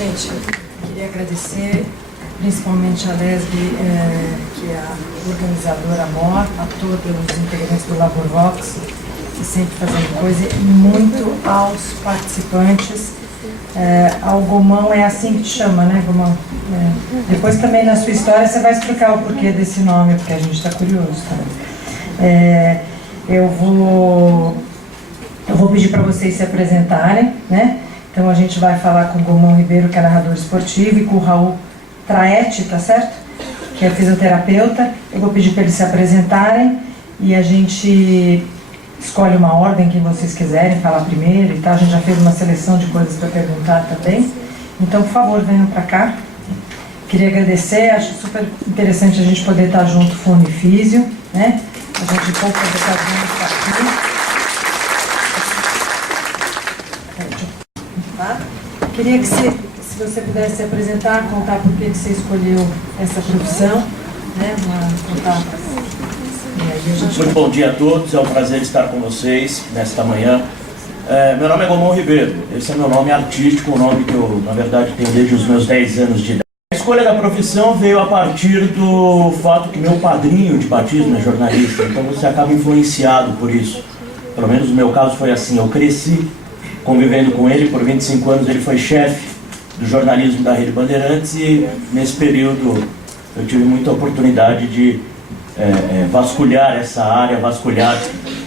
Gente, eu queria agradecer principalmente a Lesbi, que é a organizadora maior, a todos os integrantes do LaborVox, que sempre fazendo coisa, e muito aos participantes. Ao Gomão, é assim que te chama, né, Gomão? Depois também na sua história você vai explicar o porquê desse nome, porque a gente está curioso também. Eu vou pedir para vocês se apresentarem, né? Então a gente vai falar com o Gomão Ribeiro, que é narrador esportivo, e com o Raul Traete, tá certo? Que é fisioterapeuta. Eu vou pedir para eles se apresentarem e a gente escolhe uma ordem que vocês quiserem falar primeiro e tal. A gente já fez uma seleção de coisas para perguntar também. Então, por favor, venham para cá. Queria agradecer, acho super interessante a gente poder estar junto com o Unifísio, né? A gente pouco poder estar junto aqui. Tá? Queria que se você pudesse se apresentar, contar por que você escolheu essa profissão, né? Muito bom dia a todos, é um prazer estar com vocês nesta manhã. Meu nome é Gomão Ribeiro, esse é meu nome artístico, um nome que eu, na verdade, tenho desde os meus 10 anos de idade. A escolha da profissão veio a partir do fato que meu padrinho de batismo é jornalista, então você acaba influenciado por isso. Pelo menos no meu caso foi assim, eu cresci convivendo com ele, por 25 anos ele foi chefe do jornalismo da Rede Bandeirantes e nesse período eu tive muita oportunidade de vasculhar essa área, vasculhar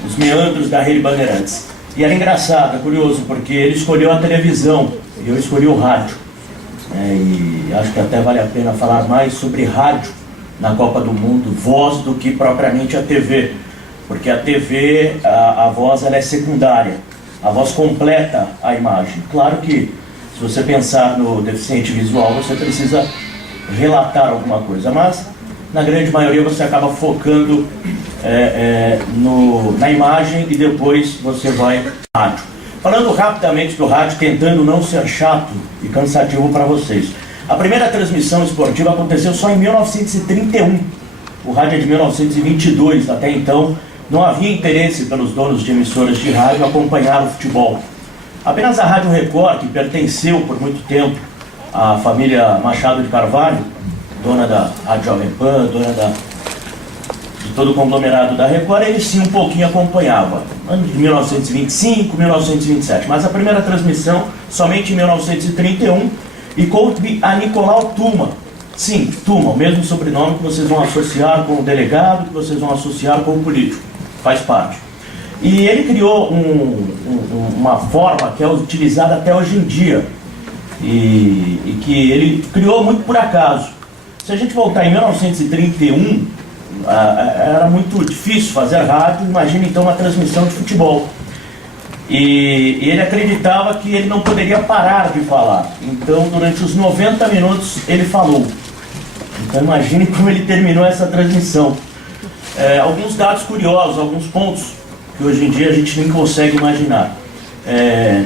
os meandros da Rede Bandeirantes. E era engraçado, é curioso, porque ele escolheu a televisão e eu escolhi o rádio. E acho que até vale a pena falar mais sobre rádio na Copa do Mundo, voz, do que propriamente a TV. Porque a TV, a voz ela é secundária, a voz completa a imagem. Claro que se você pensar no deficiente visual, você precisa relatar alguma coisa, mas na grande maioria você acaba focando na imagem e depois você vai no rádio. Falando rapidamente do rádio, tentando não ser chato e cansativo para vocês. A primeira transmissão esportiva aconteceu só em 1931. O rádio é de 1922, até então não havia interesse pelos donos de emissoras de rádio acompanhar o futebol. Apenas a Rádio Record, que pertenceu por muito tempo à família Machado de Carvalho, dona da Rádio Jovem Pan, dona de todo o conglomerado da Record, ele sim um pouquinho acompanhava, ano de 1925, 1927, mas a primeira transmissão somente em 1931 e coube a Nicolau Tuma. Sim, Tuma, o mesmo sobrenome que vocês vão associar com o delegado, que vocês vão associar com o político, faz parte. E ele criou uma forma que é utilizada até hoje em dia e que ele criou muito por acaso. Se a gente voltar em 1931, era muito difícil fazer rádio, imagina então uma transmissão de futebol. E ele acreditava que ele não poderia parar de falar. Então, durante os 90 minutos, ele falou. Então, imagine como ele terminou essa transmissão. Alguns dados curiosos, alguns pontos que hoje em dia a gente nem consegue imaginar.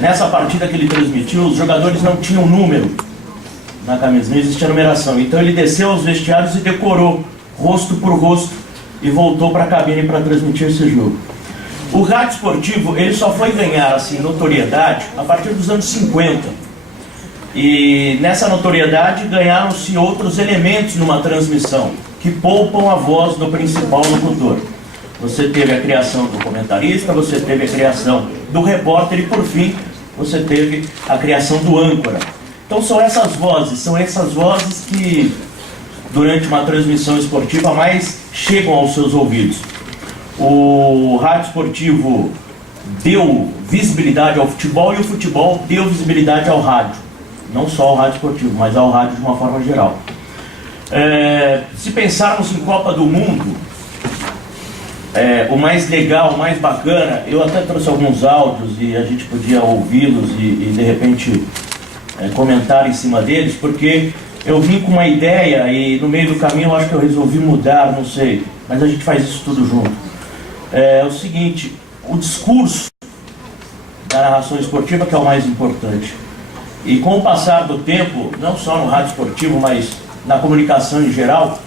Nessa partida que ele transmitiu, os jogadores não tinham número na camisa, não existia numeração. Então ele desceu aos vestiários e decorou rosto por rosto e voltou para a cabine para transmitir esse jogo. O rádio esportivo ele só foi ganhar assim, notoriedade a partir dos anos 50. E nessa notoriedade ganharam-se outros elementos numa transmissão que poupam a voz do principal locutor. Você teve a criação do comentarista, você teve a criação do repórter e, por fim, você teve a criação do âncora. Então são essas vozes que, durante uma transmissão esportiva, mais chegam aos seus ouvidos. O rádio esportivo deu visibilidade ao futebol e o futebol deu visibilidade ao rádio. Não só ao rádio esportivo, mas ao rádio de uma forma geral. Se pensarmos em Copa do Mundo, o mais legal, o mais bacana, eu até trouxe alguns áudios e a gente podia ouvi-los e de repente comentar em cima deles, porque eu vim com uma ideia e no meio do caminho eu acho que eu resolvi mudar, não sei, mas a gente faz isso tudo junto. É o seguinte, o discurso da narração esportiva que é o mais importante. E com o passar do tempo, não só no rádio esportivo, mas na comunicação em geral,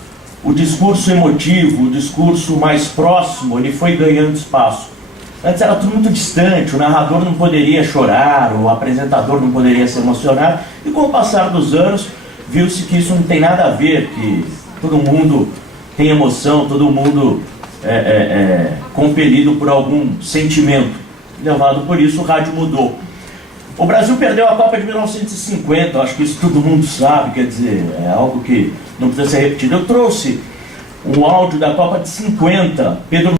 o discurso emotivo, o discurso mais próximo, ele foi ganhando espaço. Antes era tudo muito distante, o narrador não poderia chorar, o apresentador não poderia se emocionar, e com o passar dos anos, viu-se que isso não tem nada a ver, que todo mundo tem emoção, todo mundo é compelido por algum sentimento. Levado por isso, o rádio mudou. O Brasil perdeu a Copa de 1950, acho que isso todo mundo sabe, quer dizer, é algo que não precisa ser repetido. Eu trouxe um áudio da Copa de 50, Pedro...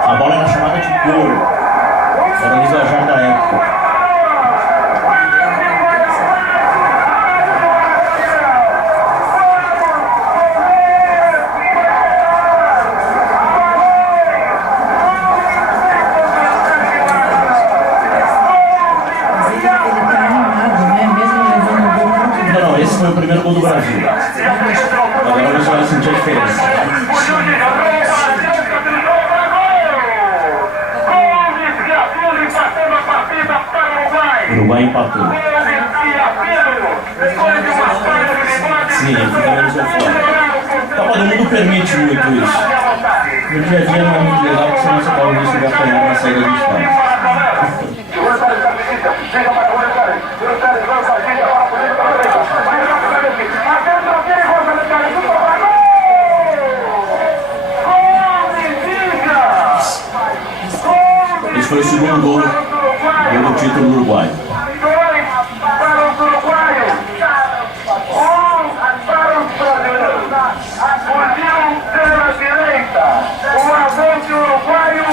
A bola era chamada de couro, era o linguajar da época. Não, esse foi o primeiro gol do Brasil. Agora você vai sentir a diferença. O Uruguai empatou. Sim, fica menos fora. A Copa do Mundo permite muito isso. No dia a dia não é muito legal porque senão você corre o risco de apanhar na saída do estádio. Esse foi o segundo gol do título do Uruguai. Para os uruguaios, para os brasileiros, fugiu pela direita, o avante uruguaio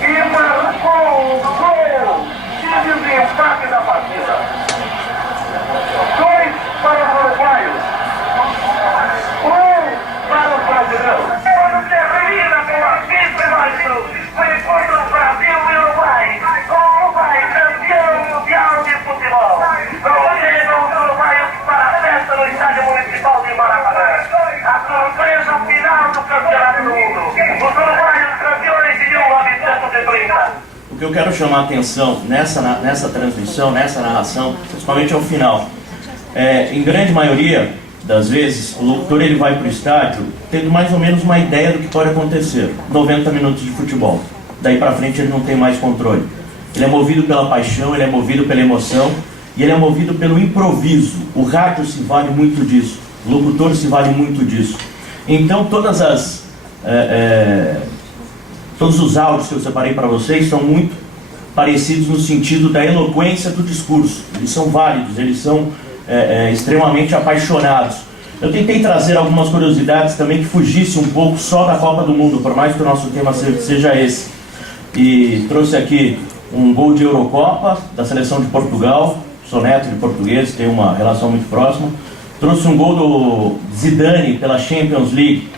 e marcou o gol de desempate da partida. 2 para os uruguaios, 1 para os brasileiros. Quando termina com a vice-Brasil, foi contra o Brasil e o Uruguai. O Uruguai campeão mundial de futebol. Chegam os uruguaios para a festa no estádio municipal de Maracanã. A surpresa final do campeonato do mundo. Os uruguaios campeões de 1930. O que eu quero chamar a atenção nessa transmissão, nessa narração, principalmente ao final, em grande maioria das vezes, o locutor ele vai para o estádio tendo mais ou menos uma ideia do que pode acontecer. 90 minutos de futebol. Daí para frente ele não tem mais controle. Ele é movido pela paixão, ele é movido pela emoção e ele é movido pelo improviso. O rádio se vale muito disso. O locutor se vale muito disso. Então todos os áudios que eu separei para vocês são muito parecidos no sentido da eloquência do discurso. Eles são válidos, eles são extremamente apaixonados. Eu tentei trazer algumas curiosidades também que fugissem um pouco só da Copa do Mundo, por mais que o nosso tema seja esse. E trouxe aqui um gol de Eurocopa da seleção de Portugal, sou neto de português, tem uma relação muito próxima. Trouxe um gol do Zidane pela Champions League,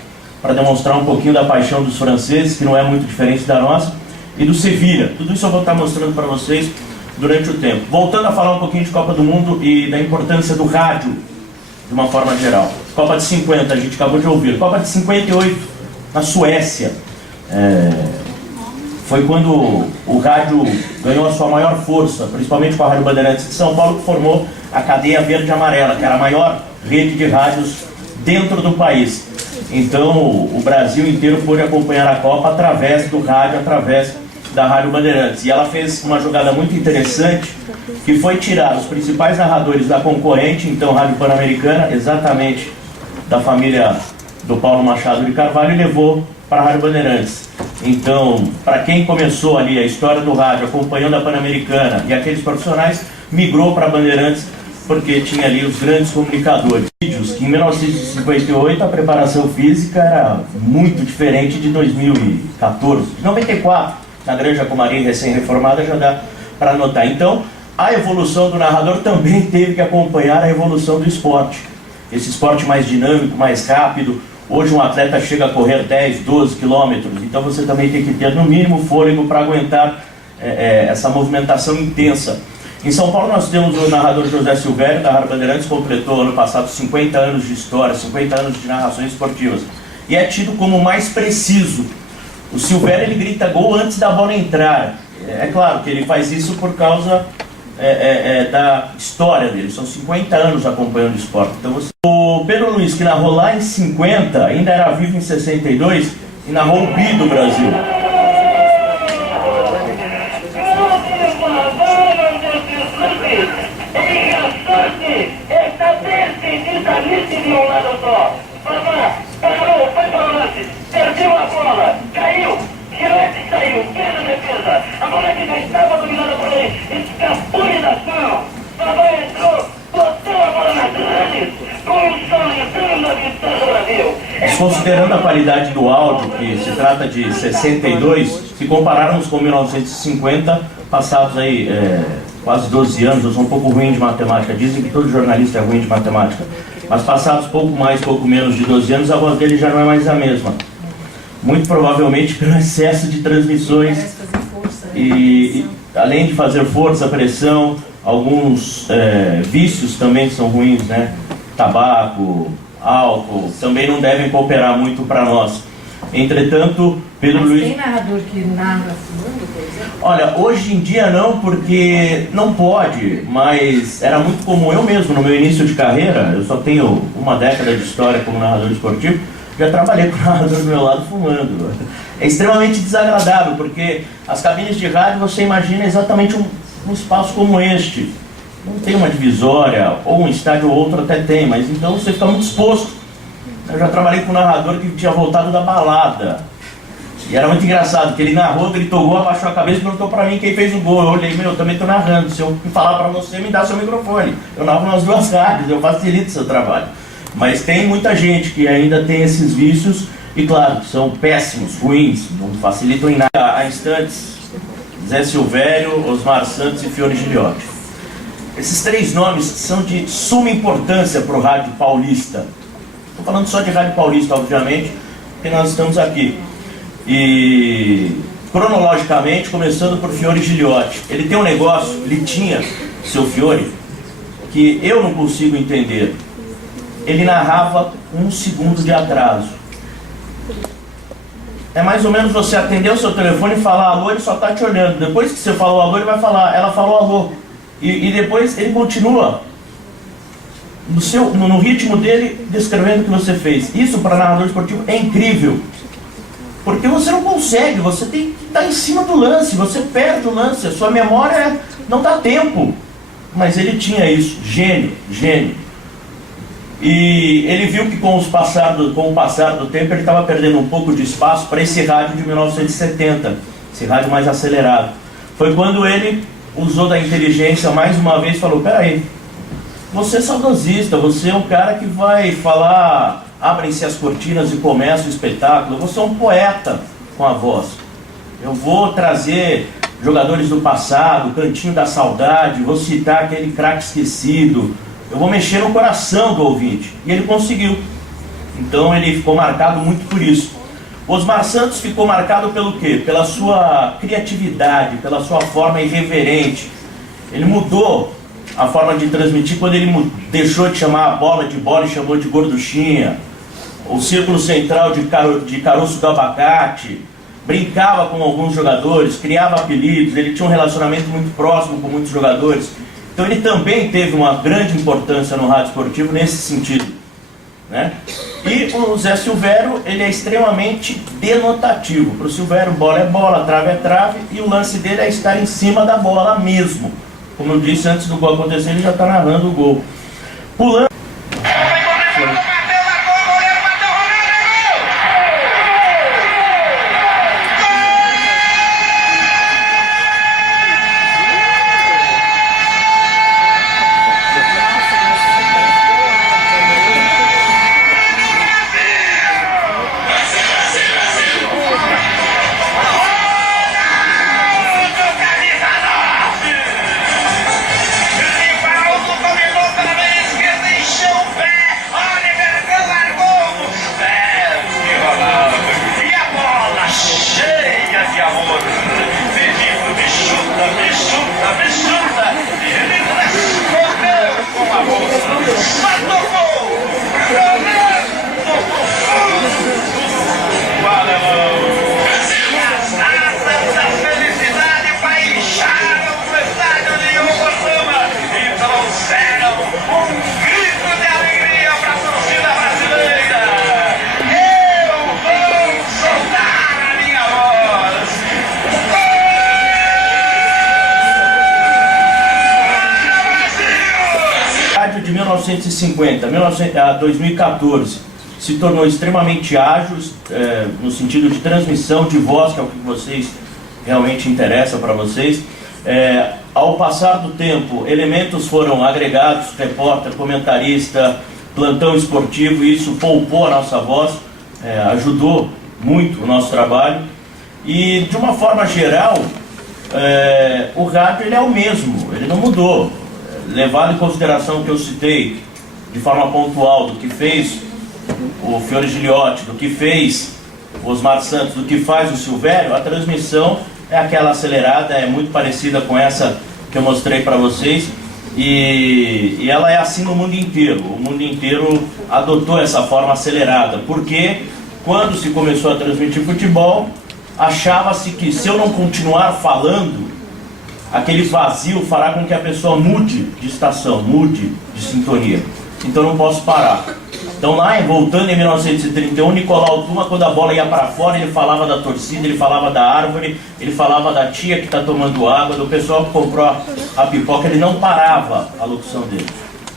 para demonstrar um pouquinho da paixão dos franceses, que não é muito diferente da nossa, e do Sevilla. Tudo isso eu vou estar mostrando para vocês durante o tempo. Voltando a falar um pouquinho de Copa do Mundo e da importância do rádio, de uma forma geral. Copa de 50, a gente acabou de ouvir. Copa de 58, na Suécia. Foi quando o rádio ganhou a sua maior força, principalmente com a Rádio Bandeirantes de São Paulo, que formou a cadeia verde e amarela, que era a maior rede de rádios dentro do país. Então o Brasil inteiro pôde acompanhar a Copa através do rádio, através da Rádio Bandeirantes. E ela fez uma jogada muito interessante, que foi tirar os principais narradores da concorrente, então Rádio Pan-Americana, exatamente da família do Paulo Machado de Carvalho, e levou para a Rádio Bandeirantes. Então, para quem começou ali a história do rádio acompanhando a Pan-Americana e aqueles profissionais, migrou para a Bandeirantes, porque tinha ali os grandes comunicadores. Vídeos que em 1958 a preparação física era muito diferente de 2014. De 94, na Granja Comari recém-reformada, já dá para notar. Então, a evolução do narrador também teve que acompanhar a evolução do esporte. Esse esporte mais dinâmico, mais rápido, Hoje um atleta chega a correr 10, 12 quilômetros, então você também tem que ter no mínimo fôlego para aguentar essa movimentação intensa. Em São Paulo nós temos o narrador José Silvério, da Rádio Bandeirantes, completou ano passado 50 anos de história, 50 anos de narrações esportivas, e é tido como o mais preciso. O Silvério, ele grita gol antes da bola entrar. É claro que ele faz isso por causa da história dele, são 50 anos acompanhando o esporte. Então, o Pedro Luiz, que narrou lá em 50, ainda era vivo em 62, e narrou o bi do Brasil. Parou, foi para o lance, perdeu a bola, caiu, Girete saiu, fez a defesa, a bola que já estava dominada por ele, escapou-lhe das mãos, Babá entrou, botou a bola nas redes, com o som entrando na vitória do Brasil. Considerando a qualidade do áudio, que se trata de 62, se compararmos com 1950, passados aí quase 12 anos, eu sou um pouco ruim de matemática, dizem que todo jornalista é ruim de matemática, mas passados pouco mais, pouco menos de 12 anos, a voz dele já não é mais a mesma. Muito provavelmente pelo excesso de transmissões e além de fazer força, pressão, alguns vícios também são ruins, né? Tabaco, álcool, também não devem cooperar muito para nós. Entretanto, Pedro Luiz... Tem narrador que narra fumando, por exemplo? Olha, hoje em dia não, porque não pode, mas era muito comum. Eu mesmo, no meu início de carreira, eu só tenho uma década de história como narrador esportivo, já trabalhei com o narrador do meu lado fumando. É extremamente desagradável, porque as cabines de rádio, você imagina exatamente um espaço como este. Não tem uma divisória, ou um estádio ou outro até tem, mas então você fica muito exposto. Eu já trabalhei com um narrador que tinha voltado da balada. E era muito engraçado, que ele narrou, gritou gol, abaixou a cabeça e perguntou pra mim quem fez o gol. Eu olhei, eu também tô narrando, se eu falar pra você, me dá seu microfone. Eu narro nas duas rádios, eu facilito o seu trabalho. Mas tem muita gente que ainda tem esses vícios, e claro, são péssimos, ruins, não facilitam em nada. Há instantes, Zé Silvério, Osmar Santos e Fiore Giliotti. Esses três nomes são de suma importância para o rádio paulista. Estou falando só de rádio paulista, obviamente, porque nós estamos aqui. E cronologicamente, começando por Fiore Giliotti. Ele tem um negócio, ele tinha, seu Fiore, que eu não consigo entender. Ele narrava 1 segundo de atraso. É mais ou menos você atender o seu telefone e falar alô, ele só está te olhando. Depois que você falou alô, ele vai falar, ela falou alô. E depois ele continua no ritmo dele, descrevendo o que você fez. Isso para narrador esportivo é incrível. Porque você não consegue, você tem que estar em cima do lance, você perde o lance, a sua memória não dá tempo. Mas ele tinha isso, gênio, gênio. E ele viu que com o passar do tempo ele estava perdendo um pouco de espaço para esse rádio de 1970, esse rádio mais acelerado. Foi quando ele usou da inteligência mais uma vez e falou, peraí, você é saudosista, você é um cara que vai falar, abrem-se as cortinas e começa o espetáculo, você é um poeta com a voz. Eu vou trazer jogadores do passado, Cantinho da Saudade, vou citar aquele craque esquecido, eu vou mexer no coração do ouvinte. E ele conseguiu. Então ele ficou marcado muito por isso. Osmar Santos ficou marcado pelo quê? Pela sua criatividade, pela sua forma irreverente. Ele mudou a forma de transmitir quando ele deixou de chamar a bola de bola e chamou de gorduchinha. O círculo central de caroço do abacate. Brincava com alguns jogadores, criava apelidos, ele tinha um relacionamento muito próximo com muitos jogadores. Então ele também teve uma grande importância no rádio esportivo nesse sentido, né? E o Zé Silvério, ele é extremamente denotativo. Para o Silvério, bola é bola, trave é trave, e o lance dele é estar em cima da bola mesmo. Como eu disse, antes do gol acontecer, ele já está narrando o gol. Pulando... de 1950 a 2014 se tornou extremamente ágil, no sentido de transmissão de voz, que é o que vocês realmente interessa para vocês. Ao passar do tempo, elementos foram agregados, repórter, comentarista, plantão esportivo, e isso poupou a nossa voz, ajudou muito o nosso trabalho. E de uma forma geral, o rádio ele é o mesmo, ele não mudou. Levado em consideração o que eu citei de forma pontual, do que fez o Fiore Giliotti, do que fez o Osmar Santos, do que faz o Silvério, a transmissão é aquela acelerada, é muito parecida com essa que eu mostrei para vocês, e ela é assim no mundo inteiro. O mundo inteiro adotou essa forma acelerada, porque quando se começou a transmitir futebol, achava-se que se eu não continuar falando, aquele vazio fará com que a pessoa mude de estação, mude de sintonia. Então não posso parar. Então lá, voltando em 1931, Nicolau Tuma, quando a bola ia para fora, ele falava da torcida, ele falava da árvore, ele falava da tia que está tomando água, do pessoal que comprou a pipoca, ele não parava a locução dele.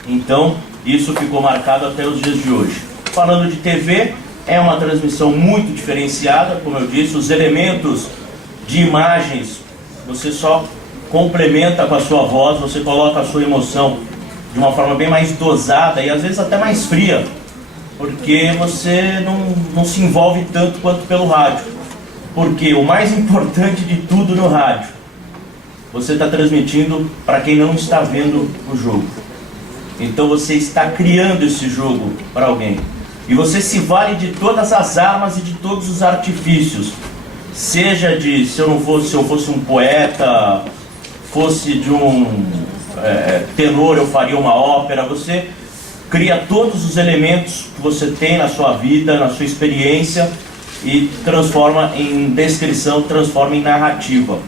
Então isso ficou marcado até os dias de hoje. Falando de TV, é uma transmissão muito diferenciada, como eu disse, os elementos de imagens, você só complementa com a sua voz, você coloca a sua emoção de uma forma bem mais dosada e às vezes até mais fria, porque você não se envolve tanto quanto pelo rádio. Porque o mais importante de tudo no rádio, você está transmitindo para quem não está vendo o jogo. Então você está criando esse jogo para alguém. E você se vale de todas as armas e de todos os artifícios. Seja de, se eu fosse um poeta, fosse de um tenor, eu faria uma ópera. Você cria todos os elementos que você tem na sua vida, na sua experiência, e transforma em descrição, transforma em narrativa.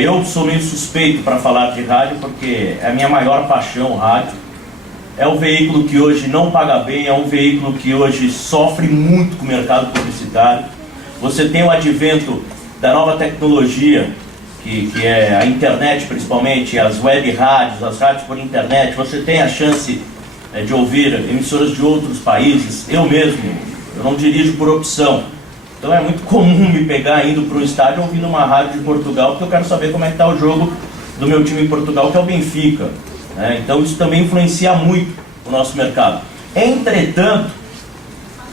Eu sou meio suspeito para falar de rádio, porque é a minha maior paixão, o rádio. É um veículo que hoje não paga bem, é um veículo que hoje sofre muito com o mercado publicitário. Você tem o advento da nova tecnologia, que é a internet principalmente, as web rádios, as rádios por internet. Você tem a chance de ouvir emissoras de outros países. Eu mesmo, eu não dirijo por opção. Então é muito comum me pegar indo para um estádio ouvindo uma rádio de Portugal, porque eu quero saber como é que está o jogo do meu time em Portugal, que é o Benfica. Então isso também influencia muito o nosso mercado. Entretanto,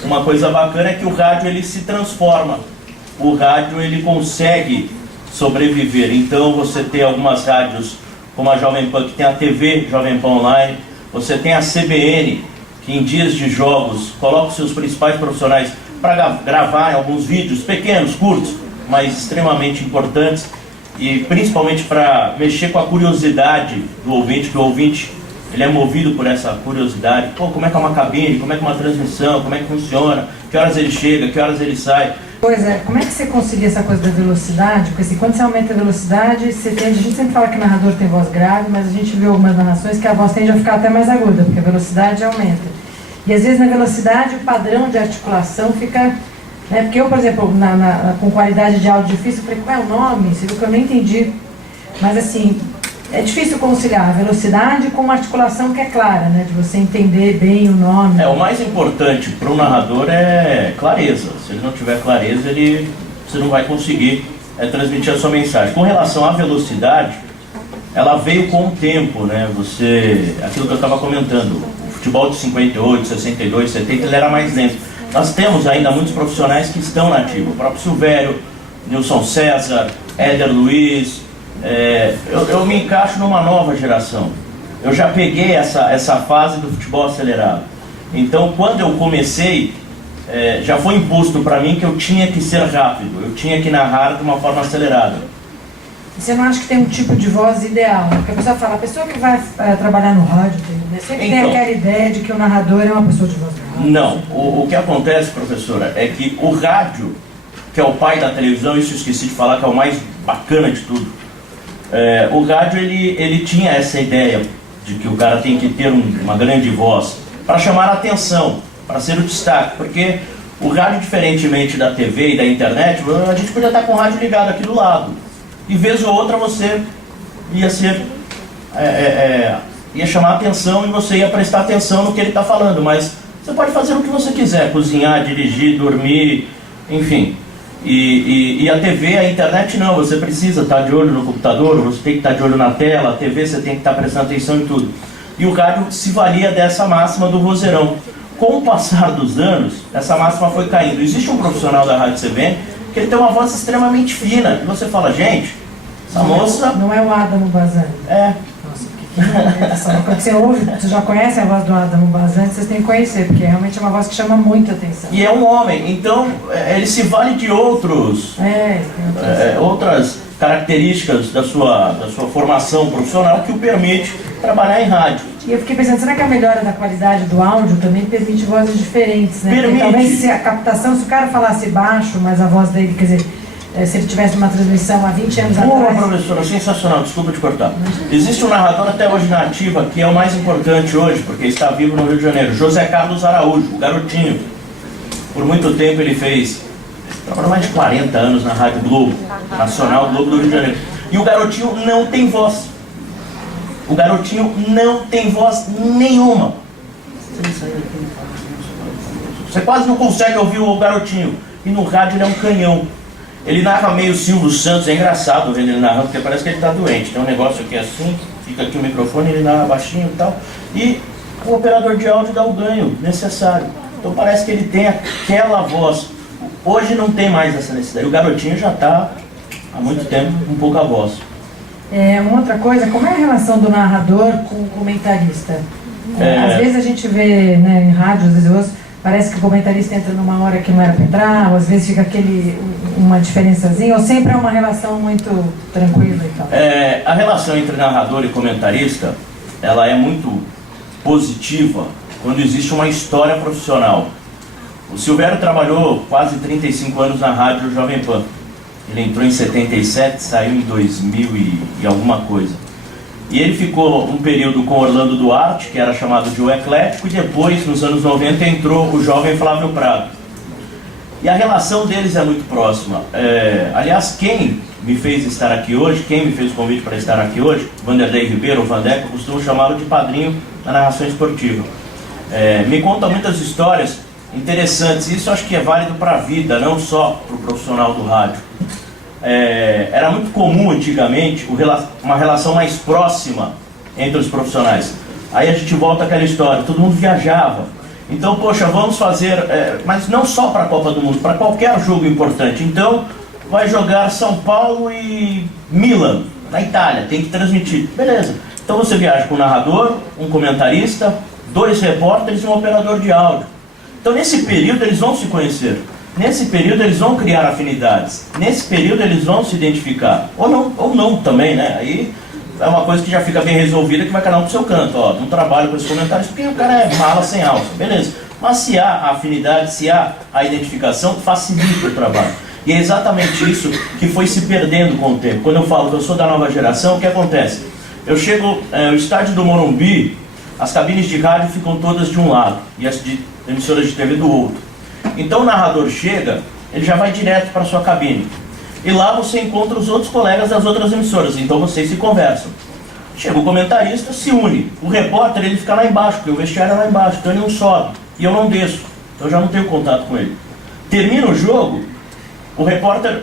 uma coisa bacana é que o rádio ele se transforma. O rádio ele consegue sobreviver. Então você tem algumas rádios como a Jovem Pan, que tem a TV Jovem Pan Online. Você tem a CBN, que em dias de jogos coloca os seus principais profissionais para gravar alguns vídeos pequenos, curtos, mas extremamente importantes, e principalmente para mexer com a curiosidade do ouvinte, que o ouvinte ele é movido por essa curiosidade. Pô, como é que é uma cabine, como é que é uma transmissão, como é que funciona, que horas ele chega, que horas ele sai. Pois é, como é que você concilia essa coisa da velocidade? Porque assim, quando você aumenta a velocidade, a gente sempre fala que o narrador tem voz grave, mas a gente viu algumas narrações que a voz tende a ficar até mais aguda, porque a velocidade aumenta. E às vezes na velocidade o padrão de articulação fica... Porque eu, por exemplo, com qualidade de áudio difícil, eu falei, qual é o nome? Você viu que eu nem entendi. Mas assim, é difícil conciliar a velocidade com uma articulação que é clara, né? De você entender bem o nome. O mais importante para o narrador é clareza. Se ele não tiver clareza, você não vai conseguir transmitir a sua mensagem. Com relação à velocidade, ela veio com o tempo, né? Aquilo que eu estava comentando, o futebol de 58, 62, 70, ele era mais lento. Nós temos ainda muitos profissionais que estão na ativa. O próprio Silvério, Nilson César, Éder Luiz. Eu me encaixo numa nova geração. Eu já peguei essa fase do futebol acelerado. Então, quando eu comecei, já foi imposto para mim que eu tinha que ser rápido. Eu tinha que narrar de uma forma acelerada. Você não acha que tem um tipo de voz ideal? Porque a pessoa fala, a pessoa que vai trabalhar no rádio, sempre tem aquela ideia de que o narrador é uma pessoa de voz grave. Não, o que acontece, professora, é que o rádio, que é o pai da televisão, isso eu esqueci de falar, que é o mais bacana de tudo. O rádio, ele tinha essa ideia de que o cara tem que ter uma grande voz para chamar a atenção, para ser o destaque, porque o rádio, diferentemente da TV e da internet, a gente podia estar com o rádio ligado aqui do lado. E vez ou outra você ia ser ia chamar a atenção e você ia prestar atenção no que ele está falando, mas você pode fazer o que você quiser, cozinhar, dirigir, dormir, enfim. E a TV, a internet não, você precisa estar de olho no computador, você tem que estar de olho na tela, a TV você tem que estar prestando atenção em tudo. E o rádio se valia dessa máxima do vozeirão. Com o passar dos anos, essa máxima foi caindo. Existe um profissional da Rádio CBN que ele tem uma voz extremamente fina, e você fala, gente, essa moça... Não é o Adamo Bazani. É. Quando você ouve, você já conhece a voz do Adamo Bazani, vocês têm que conhecer, porque realmente é uma voz que chama muita atenção. E é um homem, então ele se vale de outras características da sua formação profissional que o permite trabalhar em rádio. E eu fiquei pensando, será que a melhora da qualidade do áudio também permite vozes diferentes, né? Permite. Talvez se a captação, se o cara falasse baixo, mas a voz dele, quer dizer, se ele tivesse uma transmissão há 20 anos atrás... Professora, sensacional, desculpa te cortar. Existe um narrador até hoje na ativa, que é o mais importante hoje, porque está vivo no Rio de Janeiro, José Carlos Araújo, o garotinho. Por muito tempo ele trabalhou mais de 40 anos na Rádio Globo, Nacional Globo do Rio de Janeiro. E o garotinho não tem voz. O garotinho não tem voz nenhuma. Você quase não consegue ouvir o garotinho. E no rádio ele é um canhão. Ele narra meio Silvio Santos, é engraçado vendo ele narrando, porque parece que ele está doente. Tem um negócio aqui assim, fica aqui o microfone, ele narra baixinho e tal. E o operador de áudio dá o ganho necessário. Então parece que ele tem aquela voz. Hoje não tem mais essa necessidade. O garotinho já está há muito tempo com pouca voz. Uma outra coisa, como é a relação do narrador com o comentarista? Às vezes a gente vê, né, em rádio, às vezes parece que o comentarista entra numa hora que não era para entrar, ou às vezes fica uma diferençazinha, ou sempre é uma relação muito tranquila e tal? A relação entre narrador e comentarista, ela é muito positiva quando existe uma história profissional. O Silvério trabalhou quase 35 anos na rádio Jovem Pan. Ele entrou em 77, saiu em 2000 e alguma coisa. E ele ficou um período com Orlando Duarte, que era chamado de O Eclético, e depois, nos anos 90, entrou o jovem Flávio Prado. E a relação deles é muito próxima. Aliás, quem me fez estar aqui hoje, quem me fez o convite para estar aqui hoje, Vanderlei Ribeiro, o Vandeco, eu costumo chamá-lo de padrinho da narração esportiva. Me conta muitas histórias interessantes. Isso acho que é válido para a vida, não só para o profissional do rádio. Era muito comum antigamente uma relação mais próxima entre os profissionais. Aí a gente volta àquela história, todo mundo viajava. Então, poxa, vamos fazer, mas não só para a Copa do Mundo, para qualquer jogo importante. Então, vai jogar São Paulo e Milan, na Itália, tem que transmitir. Beleza. Então você viaja com um narrador, um comentarista, 2 repórteres e um operador de áudio. Então, nesse período, eles vão se conhecer. Nesse período, eles vão criar afinidades. Nesse período, eles vão se identificar. Ou não também, né? Aí é uma coisa que já fica bem resolvida, que vai cada um pro seu canto. Ó, não trabalho com esses comentários porque o cara é mala sem alça. Beleza. Mas se há a afinidade, se há a identificação, facilita o trabalho. E é exatamente isso que foi se perdendo com o tempo. Quando eu falo que eu sou da nova geração, o que acontece? Eu chego no estádio do Morumbi, as cabines de rádio ficam todas de um lado e as de emissoras de TV do outro. Então o narrador chega, ele já vai direto para a sua cabine. E lá você encontra os outros colegas das outras emissoras, então vocês se conversam. Chega o comentarista, se une. O repórter, ele fica lá embaixo, porque o vestiário é lá embaixo, então ele não sobe. E eu não desço, então eu já não tenho contato com ele. Termina o jogo, o repórter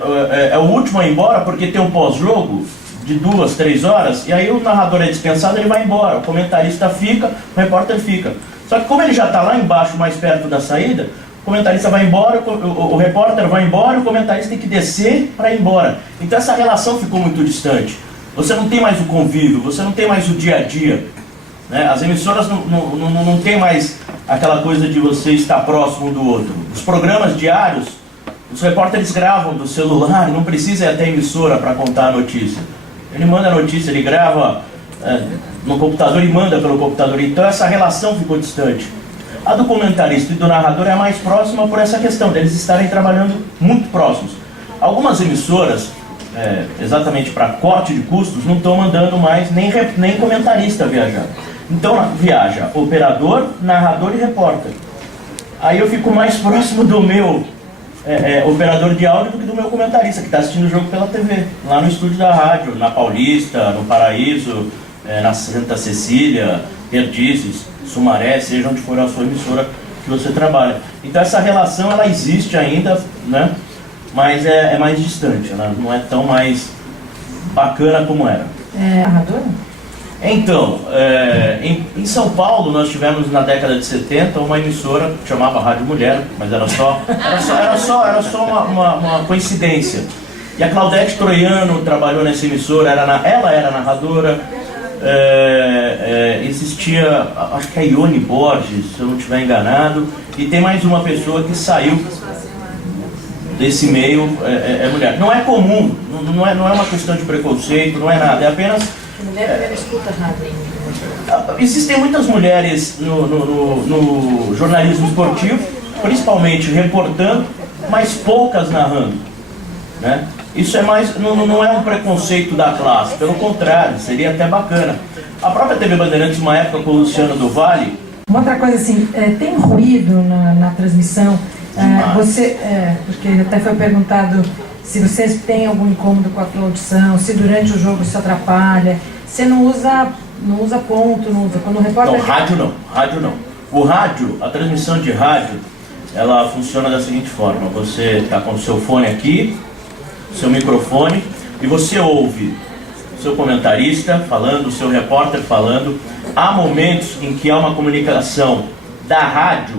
é o último a ir embora, porque tem um pós-jogo de 2, 3 horas, e aí o narrador é dispensado, ele vai embora. O comentarista fica, o repórter fica. Só que como ele já está lá embaixo, mais perto da saída, o comentarista vai embora, o repórter vai embora, o comentarista tem que descer para ir embora. Então essa relação ficou muito distante. Você não tem mais o convívio, você não tem mais o dia a dia, né? As emissoras não tem mais aquela coisa de você estar próximo um do outro. Os programas diários, os repórteres gravam do celular, não precisa ir até a emissora para contar a notícia. Ele manda a notícia, ele grava no computador e manda pelo computador. Então essa relação ficou distante. A do comentarista e do narrador é a mais próxima por essa questão deles estarem trabalhando muito próximos. Algumas emissoras, exatamente para corte de custos, não estão mandando mais nem comentarista viajar. Então viaja operador, narrador e repórter. Aí eu fico mais próximo do meu operador de áudio do que do meu comentarista, que está assistindo o jogo pela TV, lá no estúdio da rádio, na Paulista, no Paraíso, na Santa Cecília, Perdizes, Sumaré, seja onde for a sua emissora que você trabalha. Então essa relação ela existe ainda, né? Mas é mais distante, ela não é tão mais bacana como era. É narradora? Então, em São Paulo nós tivemos na década de 70 uma emissora que chamava Rádio Mulher, mas era só uma coincidência. E a Claudete Troiano trabalhou nessa emissora, ela era narradora. Existia, acho que a Ione Borges, se eu não estiver enganado, e tem mais uma pessoa que saiu desse meio, mulher. Não é comum, não é uma questão de preconceito, não é nada, é apenas... Mulher também escuta rádio. Existem muitas mulheres no jornalismo esportivo, principalmente reportando, mas poucas narrando, né? Isso é mais, não é um preconceito da classe, pelo contrário, seria até bacana. A própria TV Bandeirantes, uma época com o Luciano do Vale... Uma outra coisa assim, tem ruído na transmissão? Porque até foi perguntado se vocês têm algum incômodo com a tua audição, se durante o jogo isso atrapalha. Você não usa ponto, não usa... Quando o repórter... Não, rádio não. O rádio, a transmissão de rádio, ela funciona da seguinte forma. Você está com o seu fone aqui, seu microfone, e você ouve o seu comentarista falando, o seu repórter falando. Há momentos em que há uma comunicação da rádio,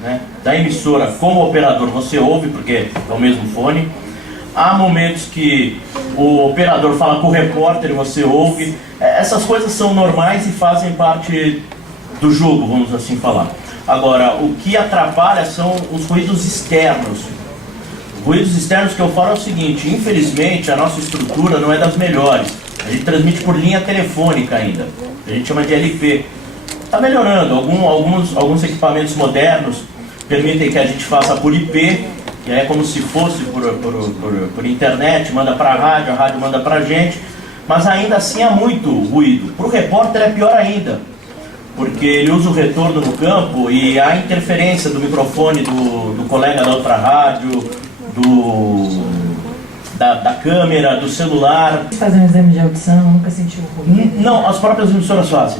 né, da emissora com o operador, você ouve porque é o mesmo fone. Há momentos que o operador fala com o repórter e você ouve. Essas coisas são normais e fazem parte do jogo, vamos assim falar. Agora, o que atrapalha são os ruídos externos. Ruídos externos que eu falo é o seguinte: infelizmente a nossa estrutura não é das melhores. A gente transmite por linha telefônica ainda, a gente chama de LP. Está melhorando, alguns equipamentos modernos permitem que a gente faça por IP, e aí é como se fosse por internet, manda para a rádio manda para a gente, mas ainda assim há muito ruído. Para o repórter é pior ainda, porque ele usa o retorno no campo e há interferência do microfone do colega da outra rádio, da câmera, do celular. Fazer um exame de audição, nunca sentiu ruído? Não, as próprias emissoras fazem.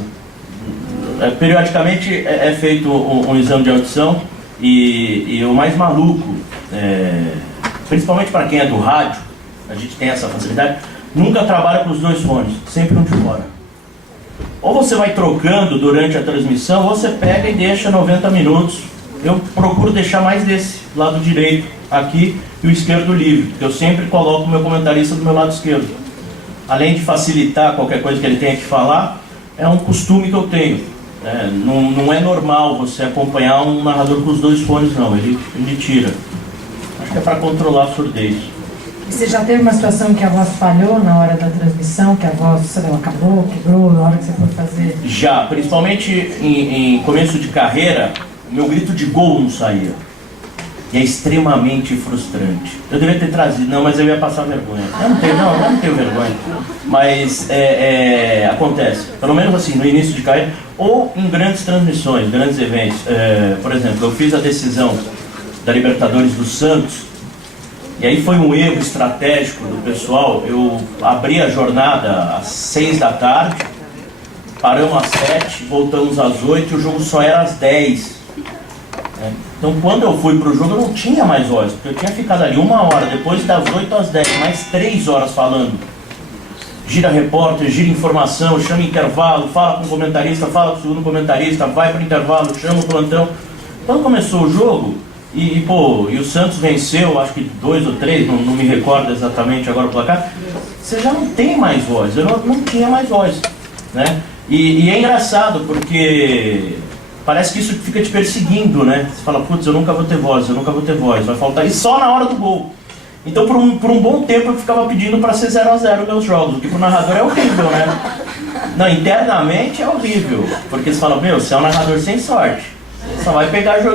Periodicamente é feito um exame de audição e o mais maluco, principalmente para quem é do rádio, a gente tem essa facilidade, nunca trabalha com os dois fones, sempre um de fora. Ou você vai trocando durante a transmissão, ou você pega e deixa 90 minutos. Eu procuro deixar mais desse lado direito aqui e o esquerdo livre, porque eu sempre coloco o meu comentarista do meu lado esquerdo. Além de facilitar qualquer coisa que ele tenha que falar, é um costume que eu tenho. Não é normal você acompanhar um narrador com os dois fones, não. Ele tira. Acho que é para controlar a surdez. E você já teve uma situação em que a voz falhou na hora da transmissão, que a voz, sei lá, acabou, quebrou na hora que você for fazer? Já, principalmente em começo de carreira, meu grito de gol não saía. E é extremamente frustrante. Eu devia ter trazido, mas eu ia passar vergonha. Eu não tenho vergonha. Mas acontece, pelo menos assim, no início de carreira, ou em grandes transmissões, grandes eventos. Por exemplo, eu fiz a decisão da Libertadores do Santos, e aí foi um erro estratégico do pessoal. Eu abri a jornada às 6 da tarde, paramos às 7, voltamos às 8 e o jogo só era às 10. Então quando eu fui pro jogo eu não tinha mais voz, porque eu tinha ficado ali 1 hora, depois das 8 às 10, mais 3 horas falando. Gira repórter, gira informação, chama intervalo, fala com o comentarista, fala com o segundo comentarista, vai pro intervalo, chama o plantão. Quando começou o jogo, e o Santos venceu, acho que 2 ou 3, não me recordo exatamente agora o placar, você já não tem mais voz, eu não tinha mais voz, né? E é engraçado, porque parece que isso fica te perseguindo, né? Você fala, putz, eu nunca vou ter voz, vai faltar, e só na hora do gol. Então por um bom tempo eu ficava pedindo para ser 0-0 meus jogos, o que pro narrador é horrível, né? Não, internamente é horrível, porque você fala, você é um narrador sem sorte, você só vai pegar jogo.